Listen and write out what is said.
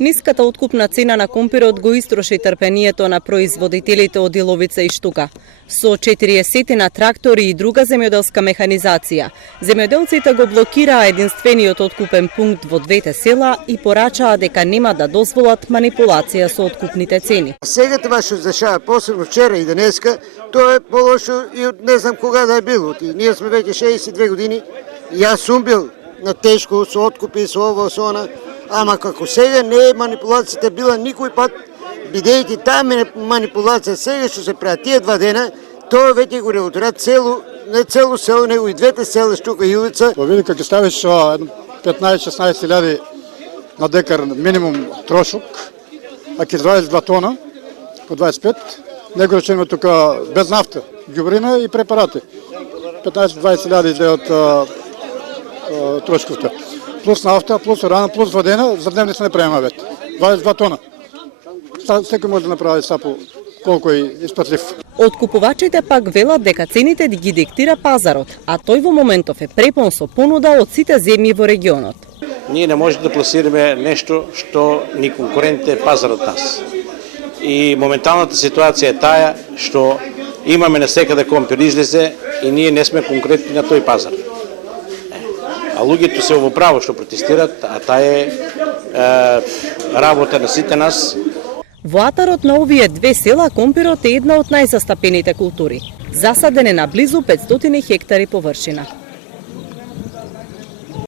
Ниската откупна цена на компирот го истроши трпението на производителите од иловица и штука. Со 40 на трактори и друга земјоделска механизација, земјоделците го блокираа единствениот откупен пункт во двете села и порачаа дека нема да дозволат манипулација со откупните цени. Сега това што дешава, посебно вчера и денеска, тоа е полошо и од не знам кога да е било. Ние сме веќе 62 години, јас сум бил на тешко со откупи, со ово, со она. Ама како сега не е манипулацијата била никој пат, бидејќи таа манипулација сега што се прават тие 2 дена, тоа веќе го револтурат не цело село, него и двете села Штука и Илица. Во види како ставиш 15-16 илјади на декар минимум трошок, а ќе извадиш 2 тона по 25, него речеме тука без нафта, ѓубрина и препарати. 15-20 илјади иде од трошковта. Плюс нафта, плюс урана, плюс водена, за дневница не приема вет. 22 тона. Секој може да направи сапо колку е испатлив. Откупувачите пак велат дека цените ги диктира пазарот, а тој во моментов е препон со понуда од сите земји во регионот. Ние не можеме да пласираме нешто што ни конкурентите е пазарот нас. И моменталната ситуација е таа што имаме насекаде компир излезе и ние не сме конкурентни на тој пазар. А луѓето се во право што протестират, а таа е работа на сите нас. Во атарот на овие две села компирот е една од најзастапените култури. Засаден е на близу 500 хектари површина.